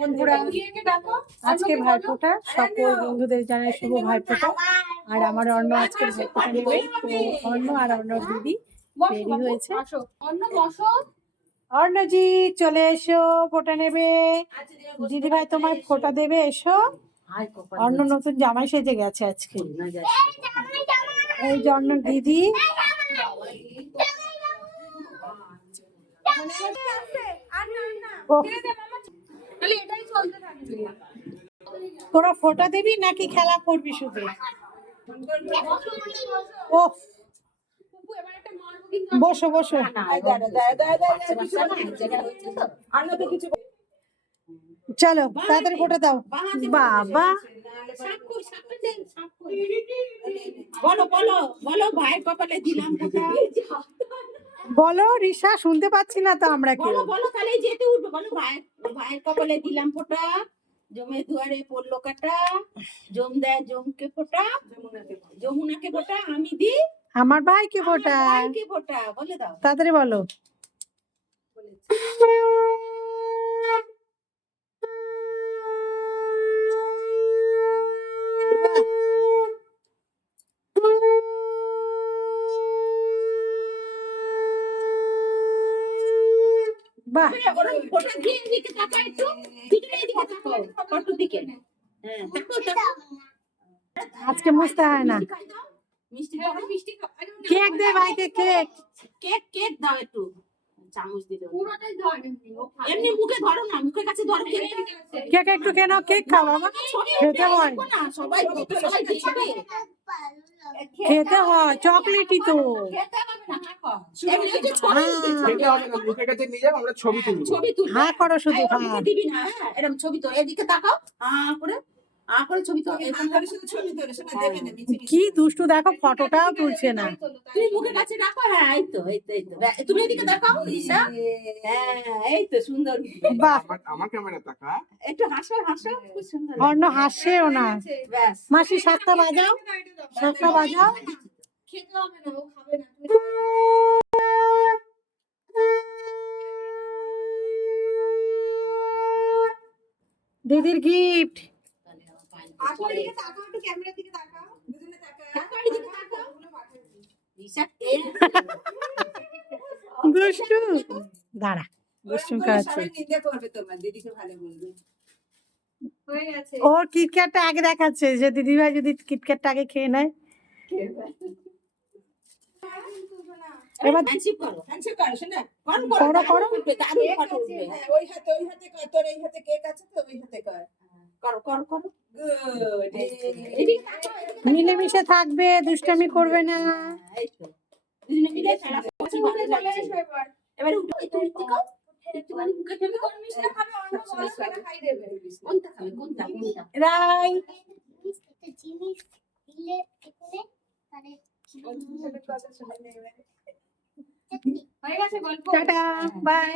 বন্ধুরা, আজকে ভাইফোঁটা, সকল বন্ধুদের জানাই শুভ ভাইফোঁটা। আর আমার অন্য আজকে ভাইফোঁটা নেবে, তো অন্য আর অন্য দিদি রেডি হয়েছে। অর্ণজি চলে এসো, ফোঁটা নেবে। দিদি ভাই তোমায় ফোঁটা দেবে, এসো। অন্য নতুন জামাই সেজে গেছে আজকে, এই যে অন্য দিদি। তোরা ফোঁটা দিবি নাকি খেলা করবি শুধু? ও বসো বসো, চলো তাড়াতাড়ি ফোঁটা দাও। বাবা বলো বলো বলো, ভাইয়ের কপালে দিলাম ফোঁটা। বলো রিসা, শুনতে পাচ্ছি না তো আমরা। কি বলো বলো, তাহলে যেতে উঠবে। বলো, ভাইয়ের কপালে দিলাম ফোঁটা, জমে দুয়ারে পড়লো কাটা, জম দেয় জমকে ফোঁটা, যমুনাকে ফোঁটা আমি দি আমার ভাইকে ফোঁটা। ভাইকে ফোঁটা বলে দাও, তাড়াতাড়ি বলো। বাহ, ফোঁটা দিয়ে এদিকে তাকাও, একটু ভিতরে এদিকে তাকাও, ফটোর দিকে। হ্যাঁ তাকাও। আজকে মুছতে হয় না। মিষ্টি দাও, মিষ্টি খাও। কেক দে ভাইকে, কেক। কেক কেক দাও একটু, চামচ দিলে পুরোটাই ধর। এমনি মুখে ধরো না, মুখের কাছে ধরো। কেক একটু কেন, কেক খাও বাবা, খেতে হয়। সবাই সবাই দেখবে, খেতে হয়, চকলেটই তো। হ্যাঁ করো শুধু, হ্যাঁ দিবি না, এরকম ছবি তো এদিকে তাকাও, করে করে ছবি তো কি দুষ্টু দেখো, ফটোটাও তুলছে না। তুমি মুখের কাছে রাখো। হ্যাঁ এই তো এই তো এই তো, তুমি এদিকে তাকাও ঈশা। হ্যাঁ এই তো সুন্দর। বাহ, আমার ক্যামেরা তাকা, একটু হাসো হাসো, খুব সুন্দর। অন্য হাসছেও না। ব্যাস, মাসি সাতটা বাজাও, সাতটা বাজাও। খেতে হবে না, ও খাবে না। দিদির গিফট। দুষ্টু দাঁড়া, দুষ্টু কাছে ওর কিটক্যাটটা আগে দেখাচ্ছে, যে দিদি ভাই যদি কিটক্যাটটা আগে খেয়ে নেয়। এবার করো করো, মিলেমিশে থাকবে, দুষ্টামি করবে না। এবারে উঠো, একটুখানি মুখে ঠেলে কোনটা খাবে, কোনটা কোনটা রাই হয়ে গেছে গল্প। Tata bye.